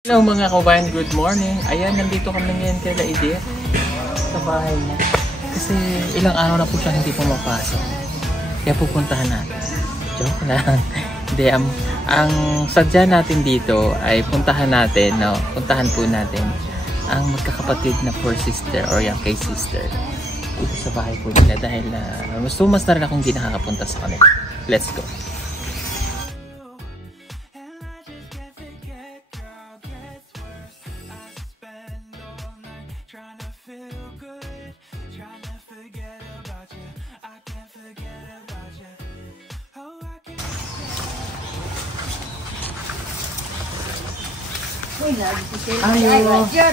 Hello mga kabayan, good morning. Ayan, nandito kami ngayon kay Edith sa bahay niya. Kasi ilang araw na po siya hindi pumapasok. Kaya pupuntahan natin. Joke lang. Hindi, ang sadya natin dito ay puntahan natin, puntahan po natin ang magkakapatid na poor sister or yung kay sister. Dito sa bahay po nila dahil mas na rin akong hindi nakakapunta sa kanila. Let's go. Hello. Sir,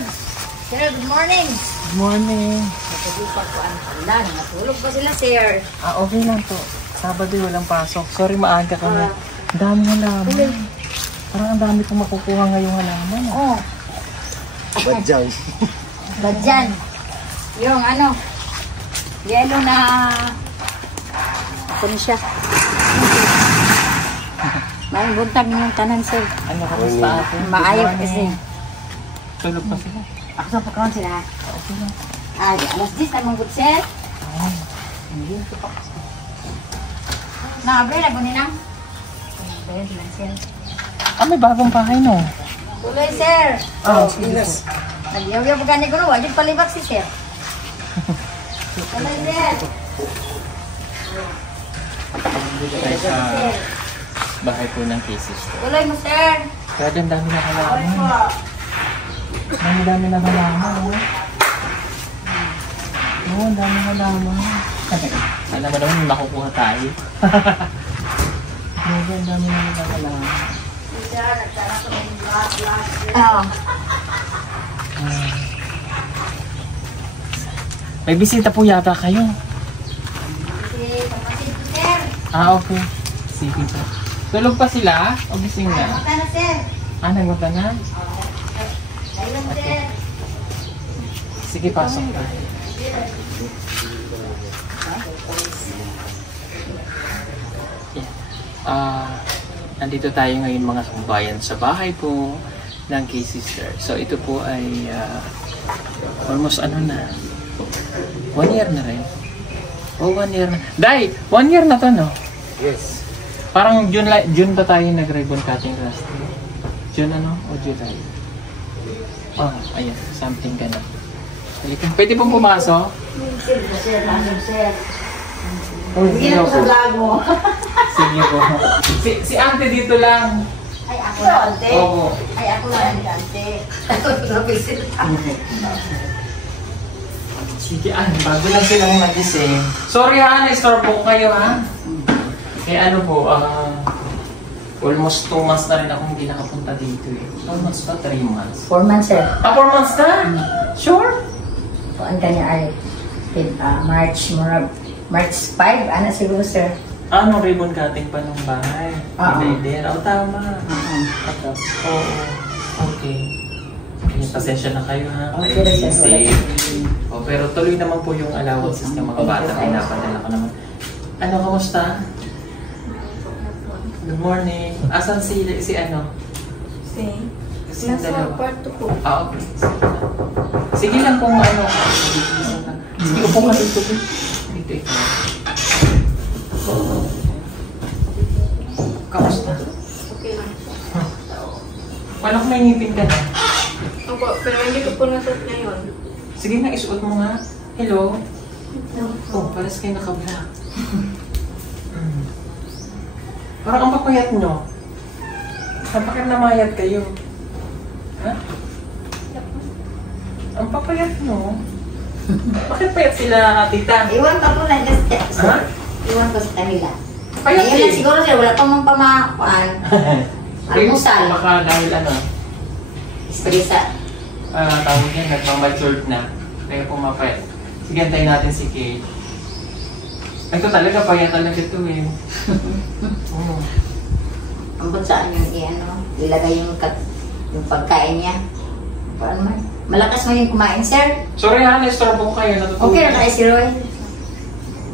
good morning. Good morning. Natulog ko ang pandan. Natulog pa sila, sir. Okay lang po. Sabado walang pasok. Sorry, maaga kami. Ang dami halaman. Parang ang dami kong makukuha ngayong halaman. Oh. Badyan. Badyan. Yung ano, yellow na, ano siya? May buntag yung tanan, sir. Ano ka basta ate? Maayaw kasi. Tulog pa sila. Ako sa pagkawan sila. Okay lang. Alas 10 na mong good, sir. Hindi. Nakabre na kunin lang. Ayan sila, sir. May bagong bahay no? Tuloy, sir. Sige po. Nagyaw-yaw pa gani ko no. Wajib palibak si sir. Tuloy, sir. Dito tayo sa bahay po ng cases. Tuloy mo, sir. Kaya ang dami na halaman. Ang dami na halaman. Oo, ang dami na halaman. Alam mo naman, makukuha tayo. Grabe, ang dami na halaman. Oo. May bisita po yata kayo. Sir. Okay. Sige po. Tulog pa sila? O gising na? Mata na, sir. Nagmata na? Ayun, sir. Sige, pasok tayo. Nandito tayo ngayon mga kabayan sa bahay po ng kay sister. So ito po ay almost 1 year na rin. 1 year na. Day, 1 year na to, no? Yes. Parang June ba tayo nag-ribbon cutting last year? June o July? Ayan, something ganun. Pwede pong pumasok? Sir, sir. Sige Hindi na po sa vlog mo. Sige po. Si ante dito lang. Ay, ako lang, ante. Oo. Ay, ako lang, ante. Napisil ka. Sige, bago lang silang nagising. Sorry na-store po kayo Kaya ano po, almost 2 months na rin ako hindi nakapunta dito eh. 2 months ba? 3 months? 4 months, sir. 4 months na? Sure? Kuan kanya ay March 5, ano siguro, sir? Ribbon cutting pa ng bahay. Hindi. Tama. Oo. Okay. Pasensya na kayo Okay, sir. Pero tuloy naman po yung allowances ng mga bata. Pinapadala ko naman. Kamusta? Good morning. Asan si ano? Si Nasa kwarto ko. Okay. Sige lang kung ano. Sige, upo ka dito. Dito ikaw. Kamusta? Okay lang. Paano kung may ngipin ka na? Opo, pero hindi ko po nasuot ngayon. Sige na, isuot mo nga. Hello? Paras kayo naka-black. Parang ang papayat nyo. Bakit namayat kayo? Ha? Ang papayat nyo. Bakit payat sila, tita? Iwan ka po na, just Ha? iwan ko sa kanila. Payat Ayun lang siguro, sir. Wala pa mong pamakuan. Almusal. Baka dahil Espresa. tawag yan, nagmamatured na. Kaya pumapayat. Sige, antayin natin si Kate. Ito talaga, payat talaga ito eh. Ang saan yung ilagay yung pagkain niya. Paano man? Malakas mo yung kumain, sir. Sorry na-store po kayo. Natutulog. Okay na tayo, si Roy.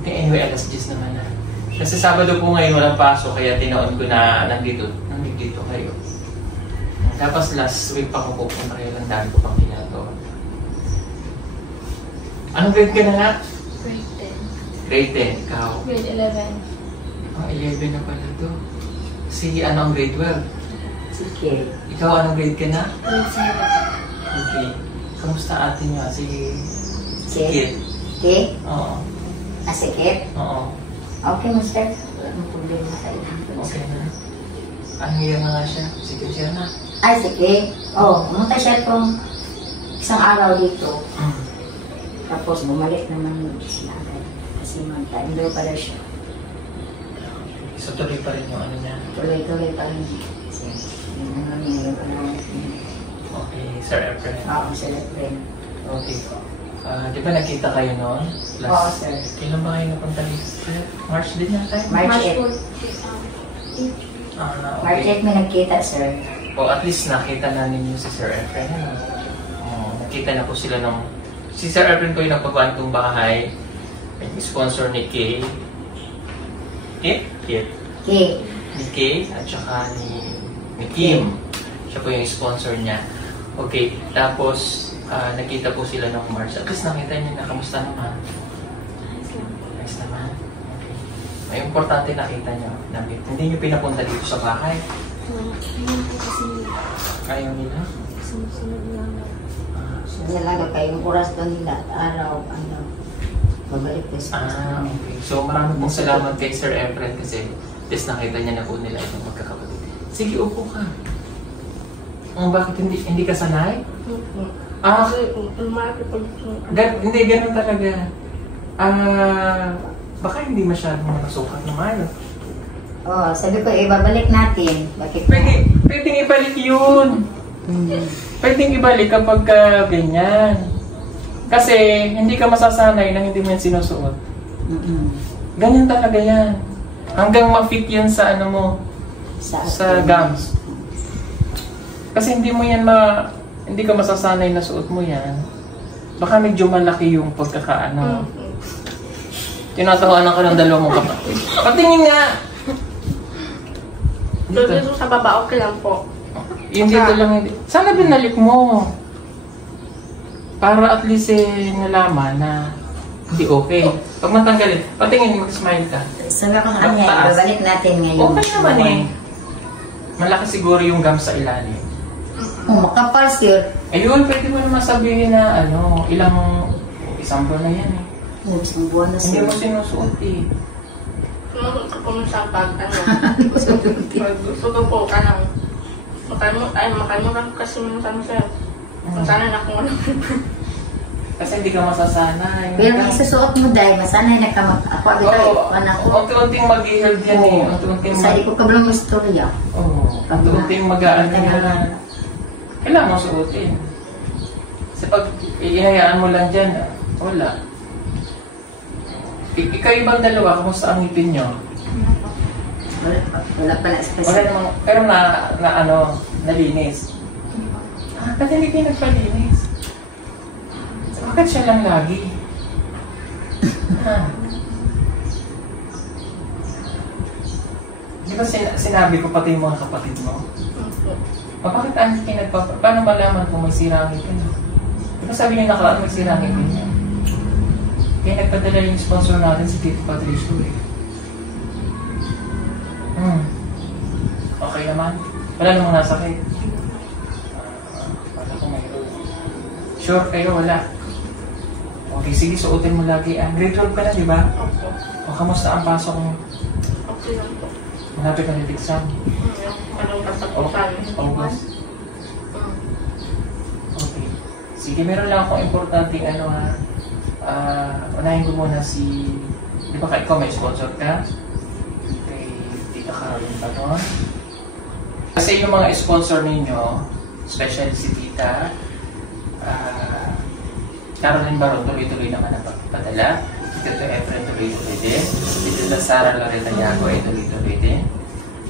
Anyway, alas 10 naman na. Kasi Sabado po ngayon walang pasok, kaya tinoon ko na nandito kayo. Tapos last week pa ako pupunta kayo lang dahil ko pang ginagawa. Anong grade ka na nga? Grade 10. Grade 10, ikaw? Grade 11. Ah, 11 na pala to. Si ano ang grade 12? Sige. Ikaw anong grade ka na? Grade 0. Okay. Kamusta ate niya? Si Kit. Kit? Kit? Oo. Kit? Oo. Okay, Master. Walang problema sa iyo. Okay na. Ano year na nga siya? Second year na. Ay, sige. Oo, pumunta siya itong isang araw dito. Tapos bumalik naman sila agad. Kasi mag-indoor pala siya. So tuloy pa rin yung ano niya. Tuloy-tuloy pa rin. Kasi yung ano niya, yung panawag niya. Okay, Sir Efren. Oo, sila friend. Okay. Di ba nakita kayo noon? Oo, sir. Kailan ba kayo napunta dito? March din yata? March 8. March 8 may nagkita, sir. O at least nakita na ninyo si Sir Efren. Nakita na po sila ng... Si Sir Efren ko yung nagpagawa itong bahay. May sponsor ni Kay. Kit? Kit. Okay. Ni Kay at saka ni Kim. Siya po yung sponsor niya. Okay, tapos nakita po sila ng March. At least nakita niyo na kamusta naman. Nice naman. Okay. May importante nakita niyo. Hindi niyo pinapunta dito sa bahay. Ayun po kasi Ayaw nila. sumusunod lang. Nalaga kayong oras doon nila at araw, ano, babalik ko sa Okay. So marami pong salamat kay Sir Efren kasi at least nakita niya na po nila itong magkakapatid. Sige, upo ka. Bakit hindi ka sanay? Kasi lumaki pag... Hindi, ganun talaga. Baka hindi masyadong nakasukat naman. Oo, sabi ko, babalik natin. Bakit Pwedeng ibalik yun. Pwedeng ibalik kapag ganyan. Kasi hindi ka masasanay na hindi mo yan sinusuot. Ganyan talaga yan. Hanggang ma-fit yan sa ano mo, sa gums. Kasi hindi mo yan hindi ka masasanay na suot mo yan. Baka medyo malaki yung pagkakaano. Tinatawanan ka ng dalawang mong kapatid. Patingin nga! Dito sa baba, okay lang po. Yung dito lang, sana binalik mo. Para at least nalaman na hindi okay. Pag matanggalin, patingin, mag-smile ka. Sabi ko sa kanya, babalik natin ngayon. Okay naman eh. Malaki siguro yung gums sa ilalim. Makapal, sir. Ayun, pwede mo naman sabihin na isang buwan na yan eh. Isang buwan na, Hindi sir. mo sinusuot eh. Sumunod ko po sa pag, pag gusto ko po ka lang. Makalimutan ko kasi minsan, sir. Kung sana na kung ano. Kasi hindi ka masasanay. Pero kung isusuot mo dahil, masanay na ka ako agad Oo, anak ko. unti-unting mag-i-held yan eh. Unti-unting Sa ko ka lang istorya. unti-unting mag-aan yan. Kailangan mo suotin. Kasi pag ihayaan mo lang dyan, wala. Ikaw ibang dalawa, kamusta ang ngipin nyo? Wala pa na Wala special. namang, pero nalinis. Ba't hindi kayo nagpalinis? Bakit siya lang lagi? Di ba sinabi ko pati yung mga kapatid mo? Bakit hindi kayo paano malaman kung may sira ang ngipin? Di ba sabi niyo nakaraan may sira ang ngipin niya? Kaya nagpadala yung sponsor natin si Tito Patricio eh. Okay naman. Wala namang nasakit. Wala kung mayroon. Sure kayo, wala. Okay, sige, suotin mo lagi. Grade 12 ka na, di ba? Opo. O, kamusta ang pasok mo? Okay lang po. Malapit na yung exam. Anong kasapusan? August. Okay. Sige, meron lang akong importanteng unahin ko muna di ba ikaw may sponsor ka? Kay Tita Caroline ba no? Kasi yung mga sponsor ninyo, especially si Tita Caroline Baron, tuloy-tuloy naman ang pagpadala. Tito Efren, tuloy-tuloy din. Tita Sara Loretta Yago ay tuloy-tuloy din.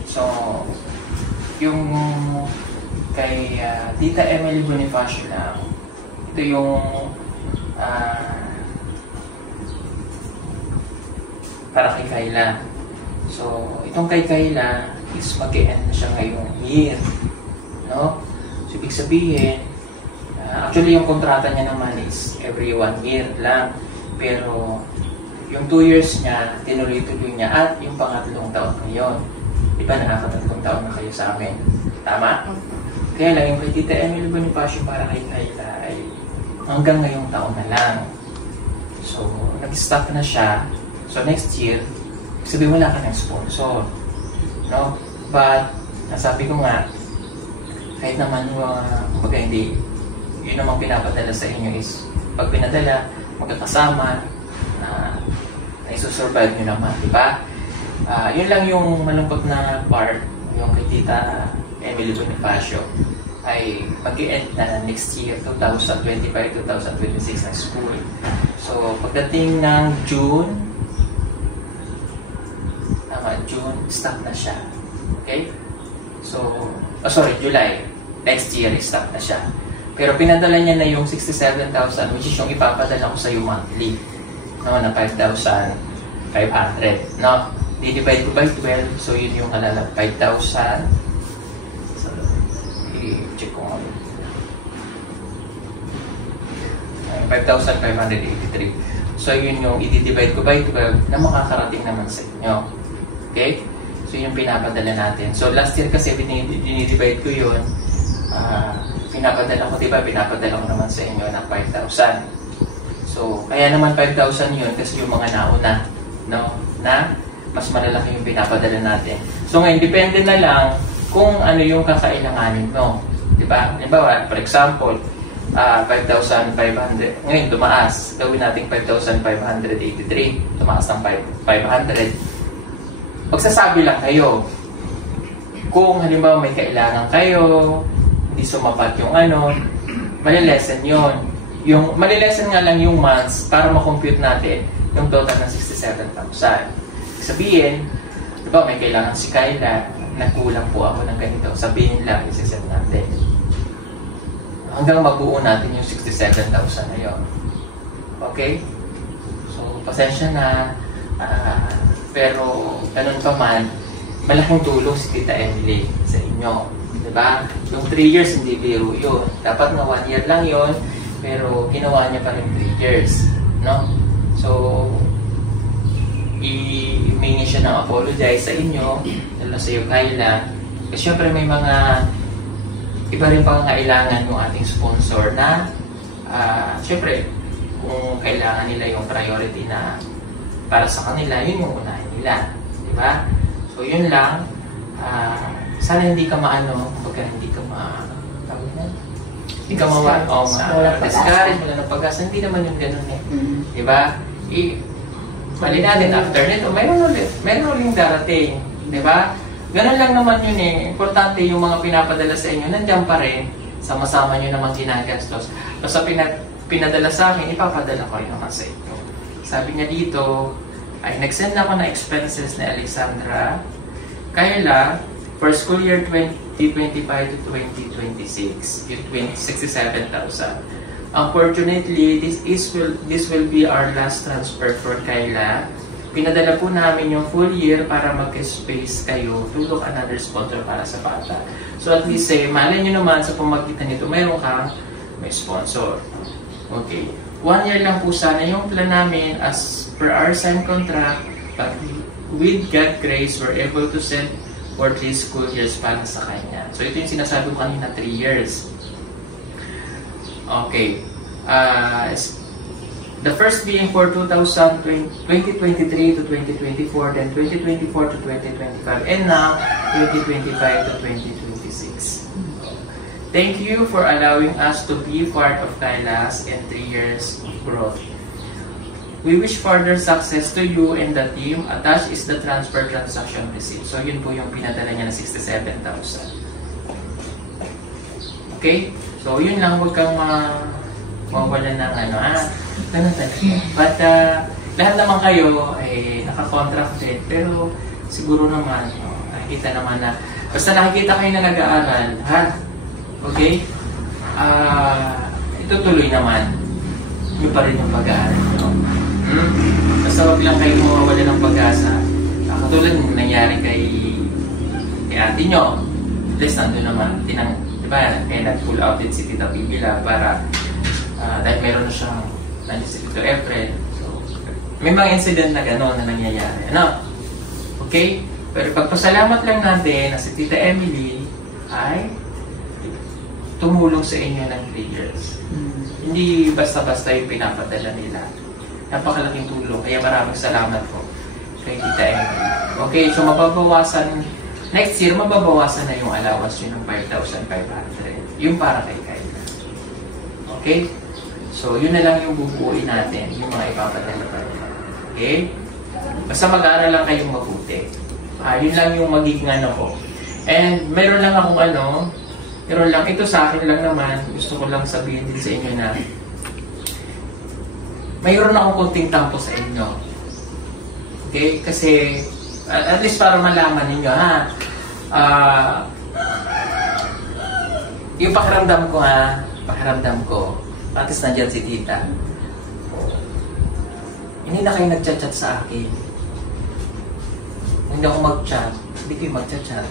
So, yung kay Tita Emily Bonifacio lang, ito yung para kay Kayla. So, itong kay Kayla is mag-e-end na siya ngayong year. No? ibig sabihin, actually yung kontrata niya naman is every 1 year lang. Pero yung 2 years niya, tinuloy-tuloy niya at yung pangatlong taon ngayon. Di ba nakakatatlong taon na kayo sa amin? Tama? Kaya lang yung kay Tita Emily Bonifacio para kay Kayla ay hanggang ngayong taon na lang. So, nag-stop na siya. So, next year, sabi wala ka ng sponsor. No? But, nasabi ko nga, kahit naman kumbaga hindi, yun namang pinapadala sa inyo is, pag pinadala, magkakasama, na isusurvive nyo naman, di ba? Yun lang yung malungkot na part, yung kay Tita Emily Bonifacio, ay mag-i-end na next year, 2025-2026 na school. So, pagdating ng June, June, stop na siya. Okay? So, July. Next year, stop na siya. Pero pinadala niya na yung 67,000, which is yung ipapadala ko sa iyo monthly. No, na 5,500. No? Di-divide ko by 12. So, yun yung kalala. 5,000. So, i-check ko nga. 5,583. So, yun yung i-divide ko by 12 na makakarating naman sa inyo. Okay? So, yung pinapadala natin. So, last year kasi dinidivide ko yun. Pinapadala ko, diba? Pinapadala ko naman sa inyo ng 5,000. So, kaya naman 5,000 yun kasi yung mga nauna, no? Na mas malalaki yung pinapadala natin. So, ngayon, depende na lang kung ano yung kakailanganin mo. Diba? Diba? For example, 5,500. Ngayon, tumaas. Gawin natin 5,583. Tumaas ng 500. Magsasabi lang kayo. Kung halimbawa may kailangan kayo, hindi sumapat yung malilesen yun. Yung, malilesen nga lang yung months para makompute natin yung total ng 67,000. Sabihin, diba may kailangan si Kayla, nagkulang po ako ng ganito. Sabihin lang, isiset natin. Hanggang mabuo natin yung 67,000 na yun. Okay? So, pasensya na. Pero, ganun pa man, malaking tulong si Tita Emily sa inyo. Diba? Yung 3 years, hindi biro yun. Dapat na 1 year lang yun, pero ginawa niya pa rin 3 years. No? So, i-mingi siya ng apologize sa inyo, lalo sa iyo, Kayla. Kasi syempre may mga iba rin pangangailangan yung ating sponsor na syempre, kung kailangan nila yung priority na para sa kanila, yun yung unahin nila. Diba? So, yun lang. Sana hindi ka kumbaga hindi ka hindi ka discourage, wala ng pag-asa. Hindi naman yung ganun eh. Diba? Mali natin after nito, mayroon uling darating. Diba? Ganun lang naman yun eh. Importante yung mga pinapadala sa inyo, nandiyan pa rin. Sama-sama nyo naman ginagastos. Basta pinadala sa akin, ipapadala ko rin naman sa inyo. Sabi niya dito, ay nag-send ako na expenses ni Alexandra Kayla for school year 2025 to 2026, yung 67,000. Unfortunately, this will be our last transfer for Kayla. Pinadala po namin yung full year para mag-space kayo to look another sponsor para sa bata. So at least, malay nyo naman sa pamagitan nito, mayroon kang may sponsor. Okay. 1 year lang po sana yung plan namin as per our signed contract, but with God grace, we're able to send for 3 school years para sa kanya. So ito yung sinasabi ko kanina, 3 years. Okay. The first being for 2023 to 2024, then 2024 to 2025, and now 2025 to 2026. Thank you for allowing us to be part of Kayla's and 3 years of growth. We wish further success to you and the team. Attached is the transfer transaction receipt. So yun po yung pinadala niya na 67,000. Okay? So yun lang, huwag kang mawala ng ganun talaga. But lahat naman kayo ay nakakontract din. Pero siguro naman, nakikita naman na, basta nakikita kayo na nag-aaral, ha? Okay? Itutuloy naman. Yun pa rin yung pag-aaral nyo. Basta wag lang kayo mawawala ng pag-asa. Katulad ng nangyari kay ate nyo. At least nandun naman, Diba? Kaya nag-pull out din si Tita Bibila para dahil meron na siyang nandiyan si Tito Efren. So, may mga incident na gano'n na nangyayari. Ano? Okay? Pero pagpasalamat lang natin na si Tita Emily ay tumulong sa inyo ng prayers. Hindi basta-basta yung pinapadala nila. Napakalaking tulong. Kaya maraming salamat po kay Tita Emily. Okay, so mababawasan, next year, mababawasan na yung allowance nyo ng 5,500. Yung para kay Kayla. Okay? So, yun na lang yung bubuuin natin, yung mga ipapadala pa rin. Okay? Basta mag-aaral lang kayong mabuti. Yun lang yung magiging ano ko. And meron lang akong meron lang, ito sa akin lang naman, gusto ko lang sabihin din sa inyo na mayroon akong konting tampo sa inyo. Okay? Kasi, at least para malaman ninyo, yung pakiramdam ko, at least nandiyan si Tita. Hindi na kayo nagchat-chat sa akin. Hindi ako mag-chat, hindi kayo mag-chat.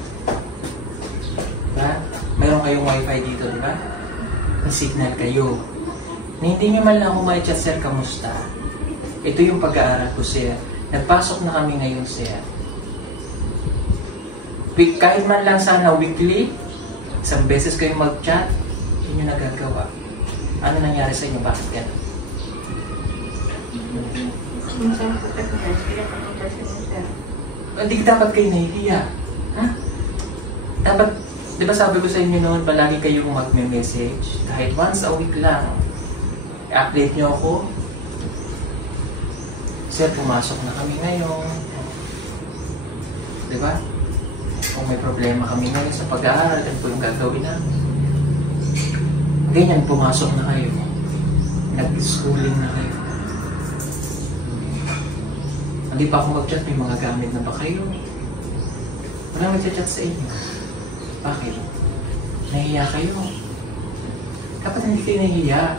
Diba? Mayroon kayong wifi dito, diba? May signal kayo. Hindi nyo man lang ako ma-chat, sir, kamusta? Ito yung pag-aaral ko, sir. Nagpasok na kami ngayon, sir. Kahit man lang sana weekly, isang beses kayo mag-chat, hindi nyo nagagawa. Ano nangyari sa inyo? Bakit yan? Minsan po kasi sila kasi minsan. Hindi dapat kayo nahihiya. Ha? Dapat, di ba sabi ko sa inyo noon, palagi kayong magme-message. Kahit once a week lang. I-update nyo ako. Sir, pumasok na kami ngayon. Di ba? Kung may problema kami ngayon sa pag-aaral, ano po yung gagawin namin? Ganyan, pumasok na kayo. Nag-schooling na kayo. Hindi pa ako mag-chat, may mga gamit na ba kayo? Wala mag-chat sa inyo. Bakit? Nahihiya kayo. Dapat hindi kayo nahihiya.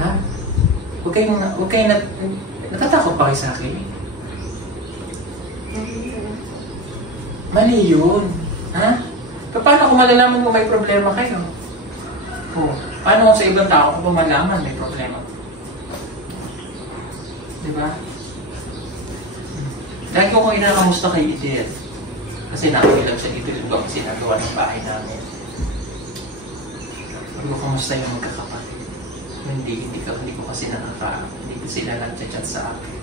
Ha? Huwag kayo natatakot pa kayo sa akin. Mali yun. Ha? Paano kung malalaman mo may problema kayo? Paano kung sa ibang tao kung malaman may problema? Diba? Lagi ko inakamusta kay Idel. Kasi nakikilang siya dito yung bang sinagawa ng bahay namin. Sabi ko, kamusta yung magkakapatid? Hindi ko kasi hindi ko sila nag-chat sa akin.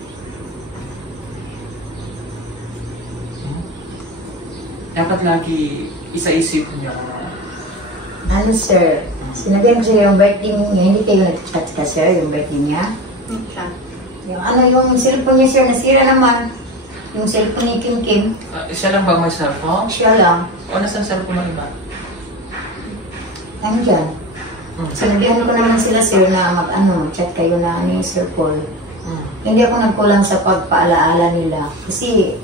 Dapat lagi isa-isip niyo Ano, sir? Sinabihan ko siya yung birthday niya. Hindi kayo nag-chat ka, sir, yung birthday niya? Minsan. Yung cellphone niya, sir, nasira naman. Yung cellphone ni Kim Kim. Siya lang ba may cellphone? Siya lang. O nasan cellphone ng iba? Nandiyan. Sinabihan ko naman sila, sir, na mag-chat kayo na yung Sir Paul. Hindi ako nagkulang sa pagpaalaala nila. Kasi,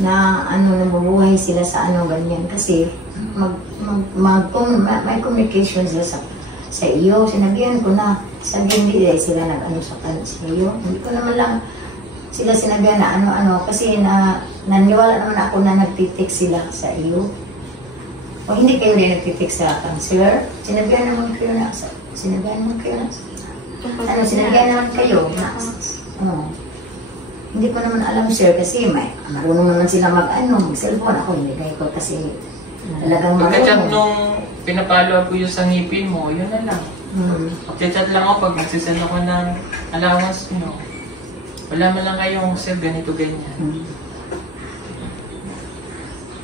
nabubuhay sila sa ganyan. Kasi, may communication sila sa iyo. Sinabihan ko na, hindi sila sa iyo. Hindi ko naman lang sila sinabihan na kasi naniwala naman ako na nagtitik sila sa iyo. O hindi kayo rin nagtitik sa akin, sir. Sinabihan naman kayo na. Sinabihan naman kayo na. Hindi ko naman alam, sir, kasi marunong naman sila mag-cellphone. Ako hindi kayo kasi talagang marunong. Pagka-chat nung pinapalo ko yung sa ngipin mo, yun na lang. Pagka-chat lang ako pag nagsisend ako ng allowance nyo. Wala man lang kayong sir, ganito, ganyan.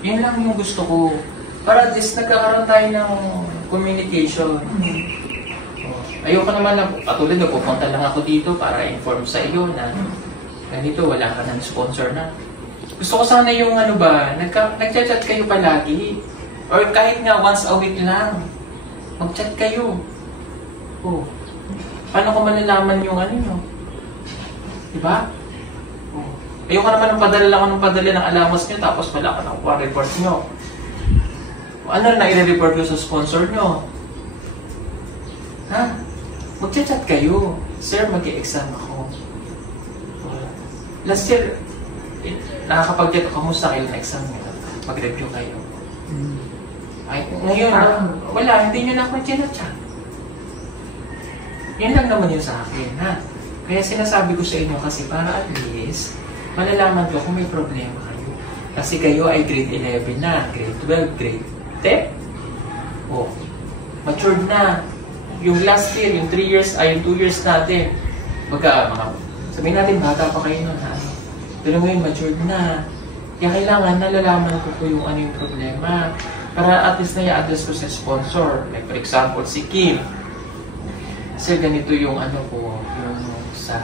Yun lang yung gusto ko. Para at least nagkakaroon tayo ng communication. Ayoko naman lang, patuloy na pupunta lang ako dito para inform sa iyo na ganito, wala ka ng sponsor na. Gusto ko sana yung nag-chat kayo palagi. Or kahit nga once a week lang. Mag-chat kayo. Paano ko malalaman yung nyo? Diba? Ayoko naman ng padala ng allowance nyo tapos wala ka ng report nyo. Ano na i-report ko sa sponsor nyo? Ha? Mag-chat kayo. Sir, mag-i-exam ako. Last year, nakakapag-chat ako, kamusta kayo na exam nyo? Mag-review kayo. Ay, ngayon, wala, hindi nyo na ako chinachat. Yan lang naman yun sa akin, ha? Kaya sinasabi ko sa inyo kasi para at least, malalaman ko kung may problema kayo. Kasi kayo ay grade 11 na, grade 12, grade 10. Oh, matured na. Yung last year, yung 3 years, ay yung 2 years natin. Sabihin natin, bata pa kayo nun, ha? Pero ngayon, matured na. Kaya kailangan nalalaman ko yung ano yung problema. Para at least na i-address ko sa sponsor. Like for example, si Kim. Kasi ganito yung ano ko, yung sa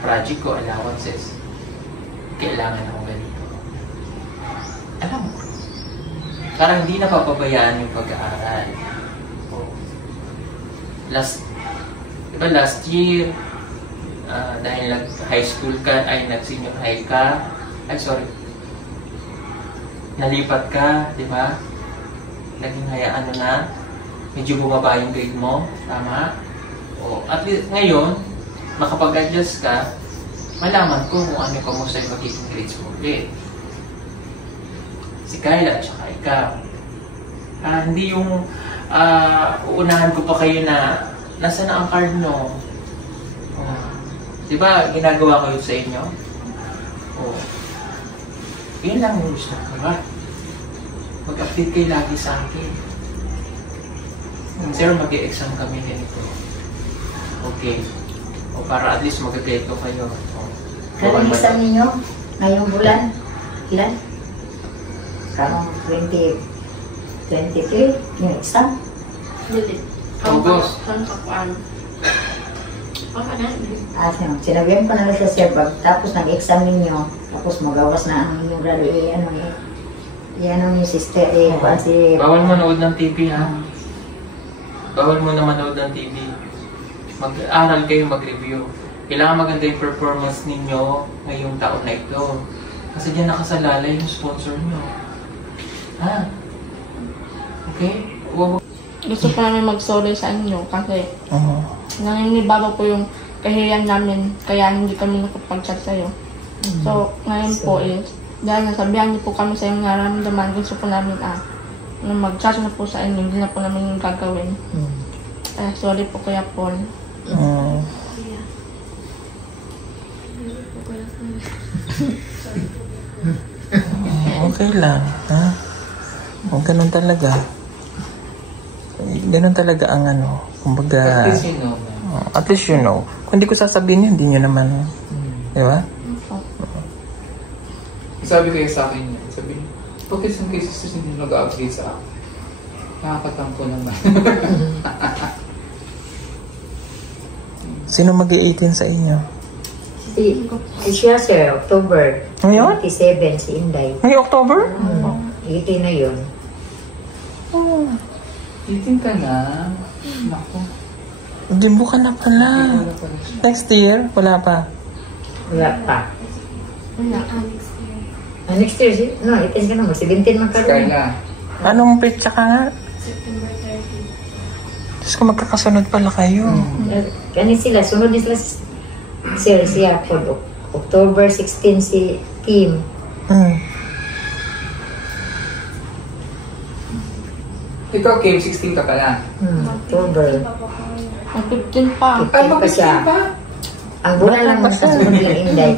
project ko, allowances. Kailangan ako ganito. Alam mo, parang hindi napapabayaan yung pag-aaral. Last year, dahil nag-high school ka, ay nag-senior high ka, nalipat ka, di ba? Naging hayaan mo na, medyo bumaba yung grade mo, tama? O, at least ngayon, makapag-adjust ka, malaman ko kung ano kamusta yung magiging grades mo ulit. Si Kyla at saka ikaw. Hindi yung uunahan ko pa kayo na nasa na ang card no. Diba, ginagawa ko yun sa inyo? Yun lang yung gusto ko, ba? Mag-update kayo lagi sa akin. Sir, mag-e-exam kami ganito. Okay. O para at least mag-update ko kayo. Kailan exam ninyo? Ngayong bulan? Ilan? Karong 2023? Yung exam? Dili. August. Sinabihan ko na lang sa sir, tapos nag-exam ninyo, tapos magawas na ang inyong graduate, ano yung sister, Bawal manood ng TV, ha? Bawal mo na manood ng TV. Mag-aral kayo, mag-review. Kailangan maganda yung performance ninyo ngayong taon na ito. Kasi dyan nakasalalay yung sponsor nyo. Ha? Okay? Gusto ko namin mag-sorry sa inyo kasi nangingibabaw po yung kahiyan namin kaya hindi kami nakapag-chat sa'yo. So, ngayon po is, dahil nasabihan niyo po kami sa yung nararamdaman, gusto po namin na mag-chat na po sa inyo, hindi na po namin yung gagawin. Sorry po Kuya Paul. Okay lang, ha? Ganun talaga. Ganun talaga ang ano, kumbaga... At least you know. At least you know. Kung hindi ko sasabihin yun, hindi nyo naman... Di ba? Sabi kayo sa akin yan. Sabi niyo, bakit yung cases hindi nag-update sa akin? Nakakatampo naman. Sino mag-18 sa inyo? Siya sir, October Ngayon? 27, si Inday. Ngayong October? 18 na yun. Titing ka na. Naku. Gimbo ka na pala. Wala pa rin siya. Next year, wala pa. Wala pa. Next year, no, 18 ka na mo. 17 magkaroon. Skyla. Anong petsa ka nga? Diyos ko, magkakasunod pala kayo. Kani sila, sunod din sila sir, siya po. October 16 si Kim. Ikaw, Kim, 16 ka pala. October. Ang 15 pa. 15 pa siya. Ang bulan lang mas kasunod yung Inday.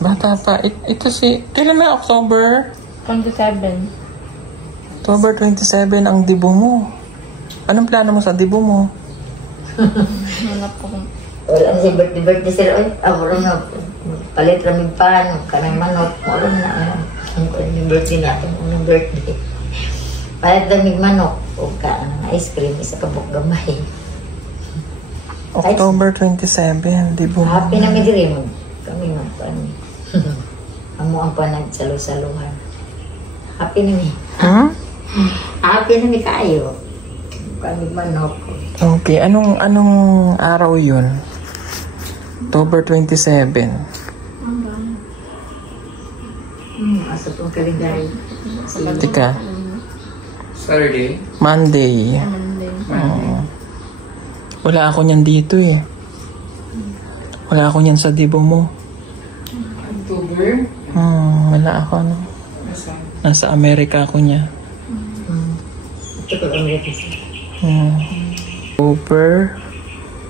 Bata pa. Ito si... Kailan na October? 27. October 27 ang dibo mo. Anong plano mo sa dibo mo? Wala po. Wala na siya birthday sila. Wala na. Palit raming pan. Kanang manok. Wala na. Yung birthday natin. Yung birthday. Palit raming manok. O ka, ice cream. Isa kabuk gamay. October 27, dibo mo. Happy na may dream. Kami nga pa. Amo ang pa nagsalu-saluhan. Happy na mi. Happy na mi kayo. Kami manok. Okay, anong araw yun? October 27. Asa pong kaligay. Tika, Saturday. Monday. Wala ako niyan dito eh. Wala ako niyan sa dibo mo. October. Wala ako ano. Nasaan? Nasa Amerika ako niya. October,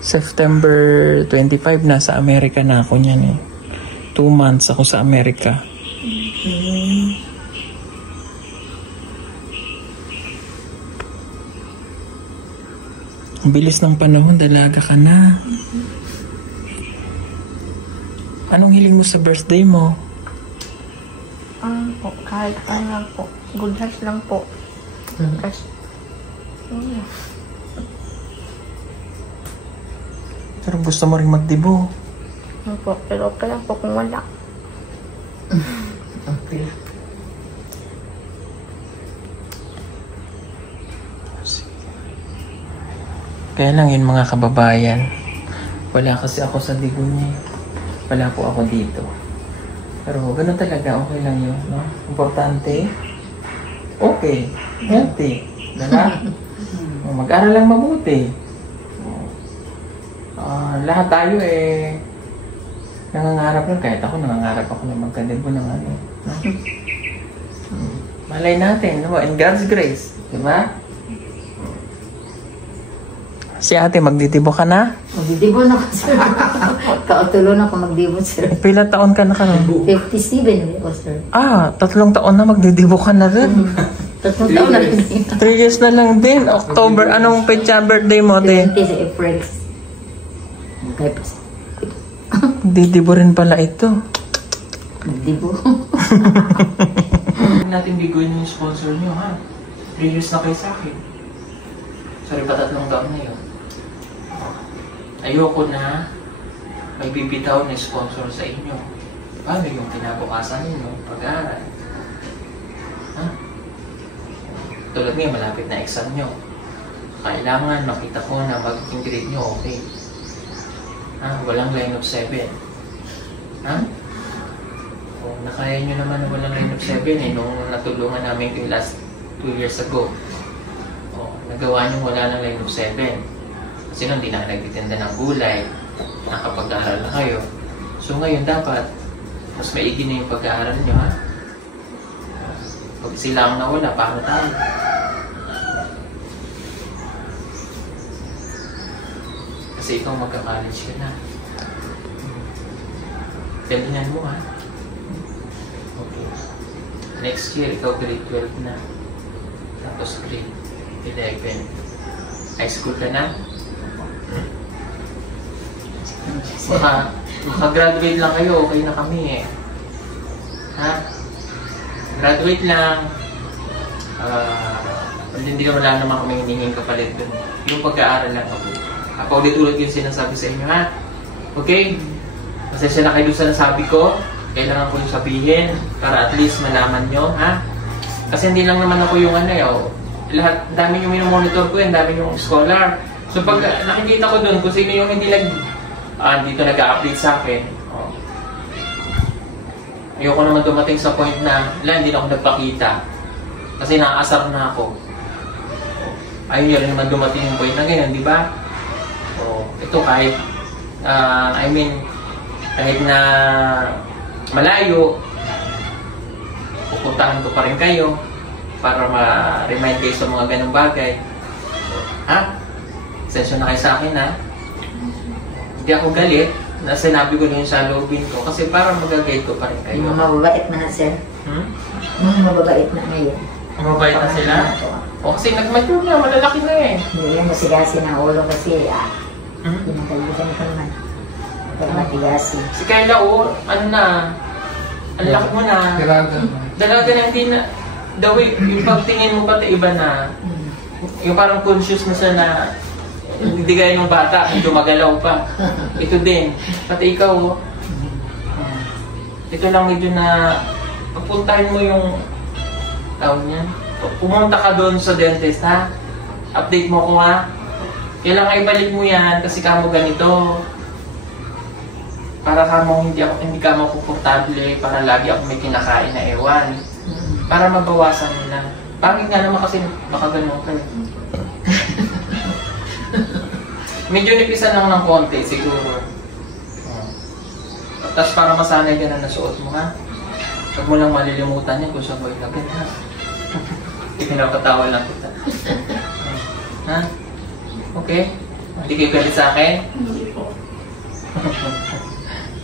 September 25, nasa Amerika na ako niyan eh. 2 months ako sa Amerika. Ang bilis ng panahon, dalaga ka na. Anong hiling mo sa birthday mo? Po, kahit ano lang po. Good health lang po. Kasi, Pero gusto mo rin magdibo. ano po, pero okay lang po kung wala. Okay. Kaya lang yun mga kababayan. Wala kasi ako sa dibo niya. Wala po ako dito. Pero ganun talaga, okay lang yun. No? Importante, okay, healthy. Diba? Mag-aral lang mabuti. Lahat tayo nangangarap lang. Kahit ako nangangarap ako na magkadibo ng ano. No? Malay natin, no? In God's grace. Diba? Si ate, magdidibo ka na? Magdidibo na ko, sir. Kautulo na ako magdibo, sir. Pila taon ka na karon? 57 ako, sir. 3 taon na magdidibo ka na rin. 3 taon na rin. 3 years na lang din. October, anong petsa birthday mo, ate? 20 sa April. Okay pa, sir. Didibo rin pala ito. Magdibo. Huwag natin biguin yung sponsor nyo, ha? 3 years na kayo sa akin. Sorry, pa 3 taon na yun. Ayoko na may bibitaw na sponsor sa inyo. Paano yung kinabukasan ninyo pag-aaral? Ha? Tulad ngayon, malapit na exam nyo. Kailangan makita ko na magiging grade nyo okay. Ha? Walang line of 7. Ha? O, nakaya nyo naman na walang line of 7 nung natulungan namin yung last 2 years ago. O, nagawa nyo wala ng line of 7. Kasi nung di na nagtitinda ng gulay, nakapag-aaral na kayo. So ngayon dapat, mas maigi na yung pag-aaral nyo, ha? Pag sila ang nawala, paano tayo? Kasi ikaw magka-college ka na. Galingan mo, ha? Okay. Next year, ikaw grade 12 na. Tapos grade 11. High school ka na? Maka-graduate lang kayo, okay na kami eh. Ha? Graduate lang. Hindi naman lang naman kami hinihing kapalit dun. Yung pag-aaral lang ako. Paulit-ulit yung sinasabi sa inyo, ha? Okay? Pasensya na kayo doon sa nasabi ko. Kailangan ko yung sabihin para at least malaman nyo, ha? Kasi hindi lang naman ako yung lahat, dami yung minomonitor ko, dami yung scholar. So pag nakikita ko doon kung sino yung hindi dito nag-update sa akin, ayoko naman dumating sa point na hindi na ako nagpakita kasi naaasar na ako. Ayun yun naman dumating yung point na ganyan, di ba? Ito kahit kahit na malayo, pupuntahan ko pa rin kayo para ma-remind kayo sa mga ganong bagay. Ha? Sensyon na kayo sa akin, ha? Hindi ako galit na sinabi ko yung sa loobin ko kasi para mag-guide ko pa rin kayo. Mga mababait na sir. Mga mababait na ngayon. Mababait na sila? O kasi nag-mature na, malalaki na eh. Hindi yan masigasi ng ulo kasi pinagalitan ko naman. Pag-matigasi. Si Kayla, ano na, ang laki mo na. Dalaga na hindi na, the way, yung pagtingin mo pati iba na, yung parang conscious na siya na, hindi gaya ng bata, medyo magalaw pa. Ito din. Pati ikaw, ito lang medyo na, pagpuntahin mo yung tawag niya. Pumunta ka doon sa dentist, ha? Update mo ko, ha? Kailangan ibalik mo yan kasi kamo ganito. Para kamo hindi ka makomportable, para lagi ako may kinakain na ewan. Para mabawasan nila. Pangit nga naman kasi makaganon ka. Medyo nipisan lang ng konti, siguro. Tapos para masanay ka na nasuot mo, ha? Huwag mo lang malilimutan yan kung saan mo ilagay, ha? Pinapatawa lang kita. Ha? Okay? Hindi kayo galit sa akin? Hindi po.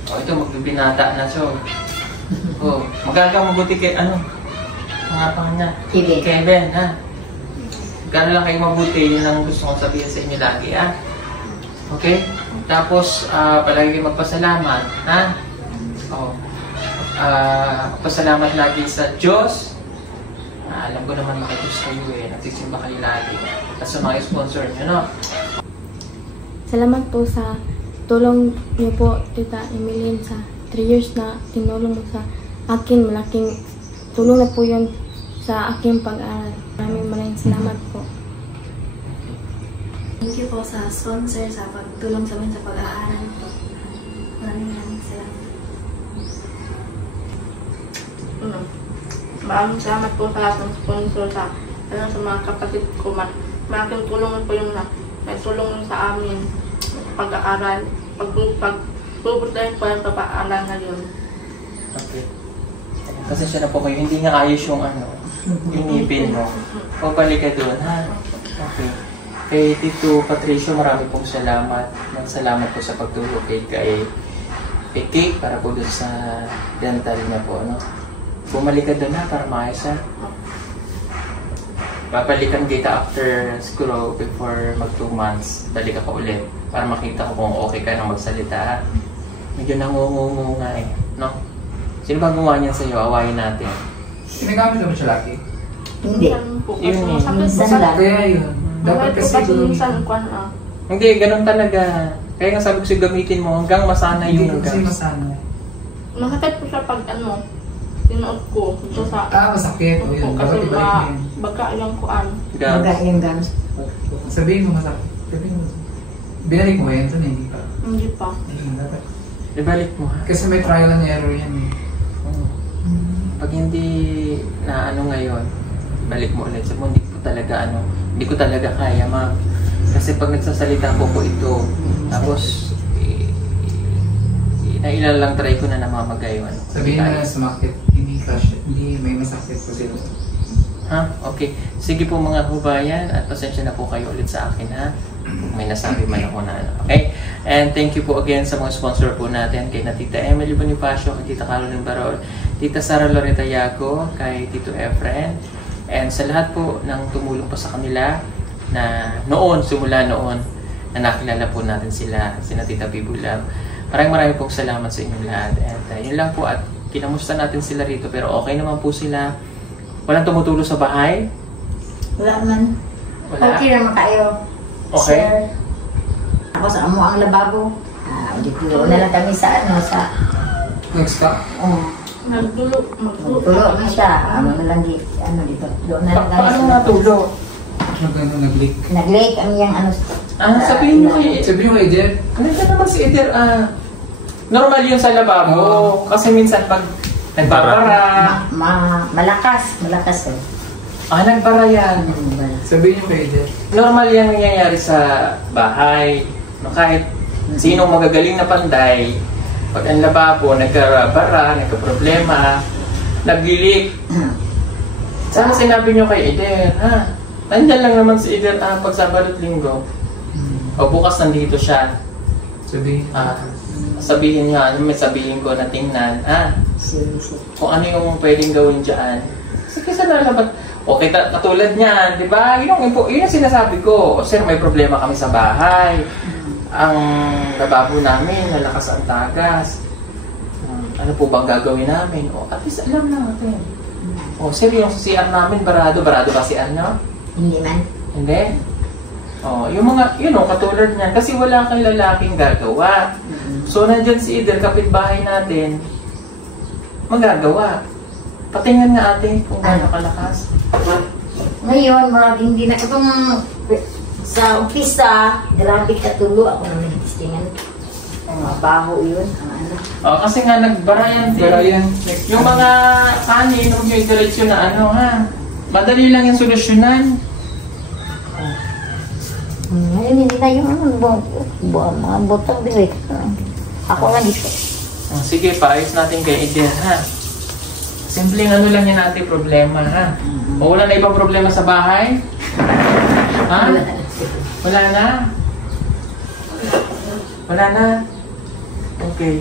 Ito, magbibinata na siya. Magagawa mabuti kay mga pangalan. Kevin, ha? Gano'n lang kayo mabuti, yun lang gusto kong sabihin sa inyo lagi, ha? Okay? Tapos, palagi kayo magpasalamat, ha? Pasalamat lagi sa Diyos. Alam ko naman makikis kayo nagsisimba kayo lagi. At sa mga sponsor nyo, no? Salamat po sa tulong niyo po, Tita Emeline, sa 3 years na tinulong mo sa akin. Malaking tulong na po yun sa aking pag-aaral. Maraming salamat po. Thank you po sa sponsor sa pagtulong sa amin sa pag-aaral po. Maraming salamat. Maraming salamat po sa lahat ng sponsor sa mga kapatid ko. Malaking tulong po yung tulong sa amin pag-aaral. Pag-puputahin po yung pag-aaral ngayon. Okay. Kasi siya na po kayo, hindi nga ayos yung yung ngipin mo. Pabalik ka doon, ha? Okay. Kay Tito Patricio, marami pong salamat. Salamat po sa pagtulong kay Kate para po doon sa dental niya po, no? Bumalik ka doon, ha, para maayos, ha? Babalikan kita after siguro before mag 2 months. Balik ako ulit para makita ko kung okay ka na magsalita, ha? Medyo nangungungu nga no? Sino ba gumawa niyan sa'yo? Awayin natin. Sinagamit naman siya lagi. Hindi. Yun eh. Minsan lang. Kaya yun. Dapat kasi Hindi, ganun talaga. Kaya nga sabi ko siya gamitin mo hanggang masanay yung hindi kasi masanay. Masakit po siya pag tinuot ko. Ito sa... masakit. O yun. Kasi Dapat ibalik mo yun. baga yung kuan. Baga yung gums. Sabihin mo masakit. Sabihin mo. Binalik mo yun. Ito na hindi pa. Hindi pa. Dapat. Ibalik mo, ha? Kasi may trial and error yan. Pag hindi na ngayon, balik mo ulit. Sabi mo, hindi ko talaga kaya, ma'am. Kasi pag nagsasalita ko ito, tapos nailan lang try ko na namamagay. Sabihin na sumakit, hindi may masakit po sila. Ha? Okay. Sige po mga hubayan at pasensya na po kayo ulit sa akin, ha? May nasabi man ako na okay? And thank you po again sa mga sponsor po natin kay na Tita Emily Bonifacio, kay Tita Caroline Barol, Tita Sara Loretta Yago, kay Tito Efren, and sa lahat po ng tumulong po sa kanila na simula noon, na nakilala po natin sila Tita Bibulab. Maraming pong salamat sa inyong lahat. And yun lang po at kinamusta natin sila rito pero okay naman po sila. Walang tumutulo sa bahay? Wala man. Wala? Okay naman kayo. Okay. Sir. Ako sa amo ang lababo. Dito na lang kami sa Next ka? Nagdulo. Magtulo na siya. Ano na lang dito. Doon na lang kami Paano natulo? Nag-leak. Nag-leak ang yung Sabihin mo kay... Sabihin mo kay Eder. Ganito naman si Eder, normal yun sa lababo. Kasi minsan pag nagbabara. Malakas eh. Nagbara yan. Sabihin mo kay Eder. Normal yan nangyayari sa bahay. No, kahit sinong magagaling na panday, pag ang lababo, nagkabara, nagka-problema, nag-leak. Sana sinabi nyo kay Eder, ha? Nandiyan lang naman si Eder pag Sabado at Linggo. O bukas nandito siya. Sabihin niya, may sabihin ko na tingnan, kung ano yung pwedeng gawin dyan. Sige, sa lalabat. Okay, katulad niyan, di ba? Yun yung sinasabi ko. Sir, may problema kami sa bahay. Ang lababo namin, nalakas ang tagas. Ano po bang gagawin namin? At least alam natin. Sir, yung CR namin, barado ba CR no? Hindi man. Hindi? Yung mga, katulad niyan. Kasi wala kang lalaking gagawa. So, nandyan si Eder, kapitbahay natin, magagawa. Patingnan nga ate kung gaano kalakas. Ngayon, hindi na itong sa umpisa, grabe katulo ako na nag-testingan. Mabaho yun. Kasi nga nagbara yan. Yung mga kanin, huwag nyo i-diretso na madali lang yung solusyonan. Ngayon, hindi na yung mga botong direct. Ako lang dito. Sige, paayos natin kay Eder, ha? Simpleng ano lang yan ate, problema ha. O wala na ibang problema sa bahay? Ha? Wala na? Wala na? Okay.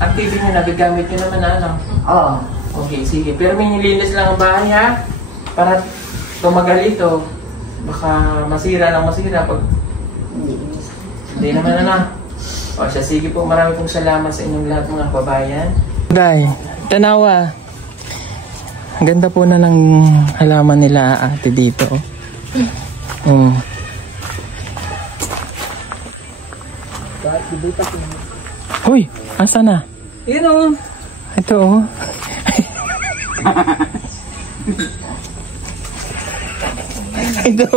Ang TV nyo, nagagamit nyo naman ano? Oo. Okay, sige. Pero may nilinis lang ang bahay ha. Para tumagal ito. Baka masira lang masira pag... Hindi naman ano. O siya, sige po. Marami pong salamat sa inyong lahat mga kababayan. Day, tanawa. Ang ganda po na ng halaman nila ate dito. Hoy, asa na? Yun o. Ito oh. Ito.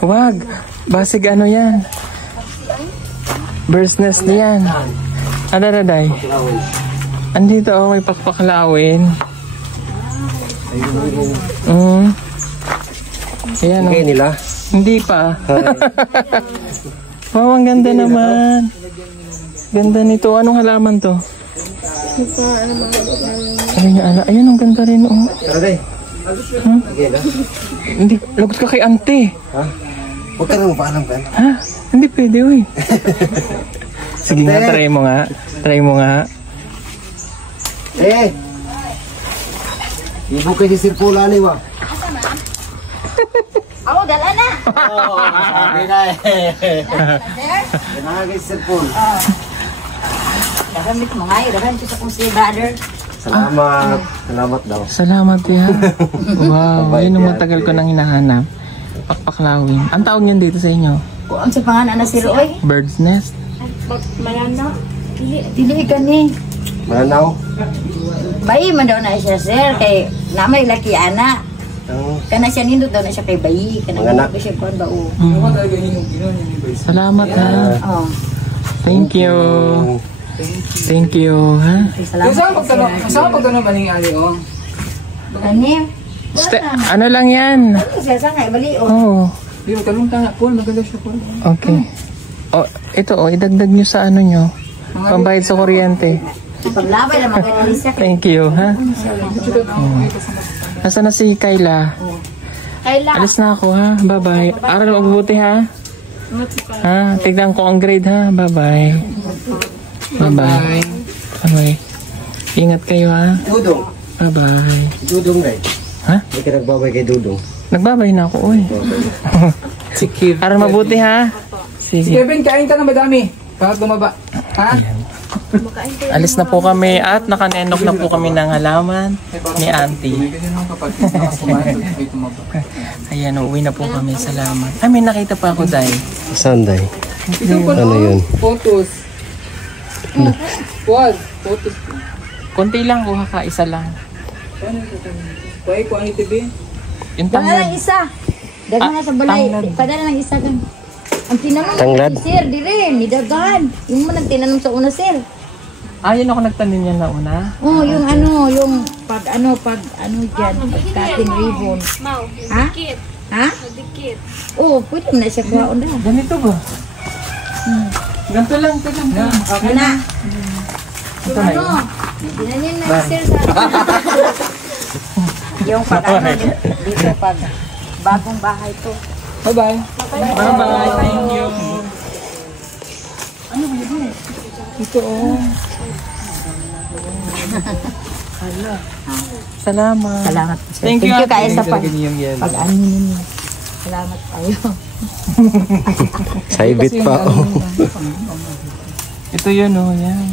Wag. Basig ano yan? Bird's nest niyan. Adaraday. Andito oh, may pakpaklawin. Ayan oh. nila? Hindi pa. Wow, ang ganda naman. Ganda nito. Anong halaman to? Ayun, ang ganda rin oh. Tara, Hindi, lagot ka kay ante. ha? Huwag ka nang paalam ka. Ha? Hindi pwede, uy. Sige nga, try mo nga. Try mo nga. Ibu kayo si Sirpula ni wa. Ako, dala na. Sabi na Kailangan kayo si Sirpul. Dagamit mo nga, dagan ko sa kong si brother. Salamat. Salamat daw. Salamat yan. Wow, yun ang matagal ko nang hinahanap. Pakpaklawin. Ang tawag niyan dito sa inyo? Kung sa pangalan na si Roy, Bird's nest? Malanda. dili ka ni. Mananaw. Bayi man daw na siya, sir. Kay namay laki ana. Ang Kana siya nindot daw na siya kay bayi. Kana Mga anak. ko siya kuan ba o. Ano talaga yung ginawa niya ni Vice? Salamat ha. Oh. Thank you. Thank you ha. Salamat. Saan pagtanong ba ni Ali o? Ani? Ano lang yan? Siya sa nga bali o. Oh, Di mo talong tanga po, maganda siya po. okay. Oh, ito oh, idagdag nyo sa ano nyo. Pambayad sa kuryente. Paglabay lang maganda siya. Thank you ha. Nasaan na si Kayla? Kayla. Alis na ako ha. Bye-bye. Aral magbubuti ha. Ha, tignan ko ang grade ha. Bye-bye. Bye-bye. Bye-bye. Ingat kayo ha. Dudong. Bye-bye. Dudong guys. Ha? Hindi ka nagbabay kay Dudong. Nagbabay na ako, uy. Sikip. Aral mabuti ha. Si Sige. Kevin, kain ka na madami. Bakit bumaba? Ha? Alis na po kami at nakanenok na po kami ng halaman ni Auntie. May ganyan lang kapag kumain ay tumaba. Ayan, uuwi na po kami. Salamat. Ay, may nakita pa ako, Day. Sunday. Ito pa Ano yun? Photos. What? Photos po. Konti lang, kuha ka. Isa lang. Paano ito? Kuhay ko ang TV? Yung Dala lang tanglad. isa. Dagan na sa balay. tanglad. Padala lang isa kan. Ang tinanong Tanglad? ni sir, dire, ni Dagan. Yung man ang tinanong sa una, sir. Ah, yun ako nagtanim yan na una. Oh, yung pag ano dyan, pag-cutting ribbon. Mau. Ha? Dikit. Ha? Dikit. Oh, pwede mo na siya kuha na. Ganito ba? Ganito lang, ito lang. Okay na. Ito na yun. Tinanyan na ni sir sa yung pag ano, dito pag bagong bahay to. Bye-bye. Bye-bye. Thank you. Ito oh. Salamat. Salamat. Sir. Thank you, kayo sa Ate. pag-ano ninyo. Salamat kayo. Saibit pa. Ito yun oh, yan.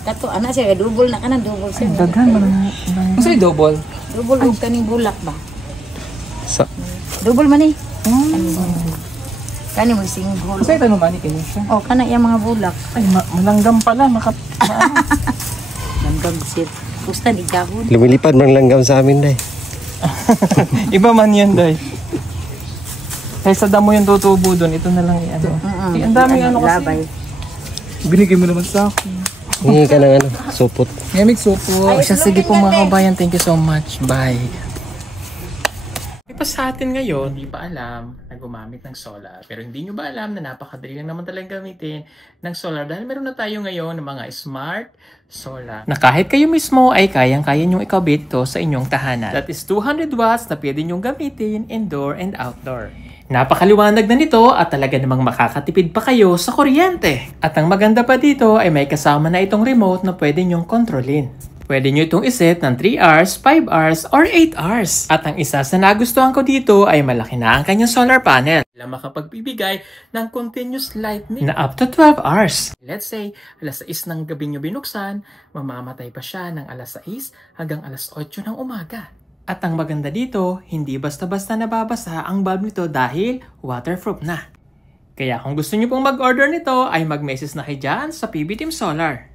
Kato, ana sir, double na ka na, double sir. Daghan mo na. Masa yung double? Double yung kaning bulak ba? Sa Double man eh. Kani mo single. Masa yung tanong ba ni Kenisha? Oh, kana yung mga bulak. Ay, malanggam pala. Langgam sir. Pusta ni gahon. lumilipad mang langgam sa amin day. Iba man yun, Day. Kaysa damo yung tutubo doon, ito na lang i-ano. Ang daming ano kasi. Labay. Binigay mo naman sa akin. Hingi ka ng ano, supot. Ngamig sopo. O siya, sige po mga kabayan. Thank you so much. Bye. sa atin ngayon, hindi pa alam na gumamit ng solar. Pero hindi nyo ba alam na napakadali lang naman talagang gamitin ng solar dahil meron na tayo ngayon ng mga smart solar. Na kahit kayo mismo ay kayang-kaya nyong ikabit ito sa inyong tahanan. That is 200 watts na pwede nyong gamitin indoor and outdoor. Napakaliwanag na nito at talaga namang makakatipid pa kayo sa kuryente. At ang maganda pa dito ay may kasama na itong remote na pwede nyong kontrolin. Pwede nyo itong iset ng 3 hours, 5 hours, or 8 hours. At ang isa sa nagustuhan ko dito ay malaki na ang kanyang solar panel. Sila makapagbibigay ng continuous lightning na up to 12 hours. Let's say, alas 6 ng gabi nyo binuksan, mamamatay pa siya ng alas 6 hanggang alas 8 ng umaga. At ang maganda dito, hindi basta-basta nababasa ang bulb nito dahil waterproof na. Kaya kung gusto nyo pong mag-order nito ay mag-message na kayo dyan sa PB Team Solar.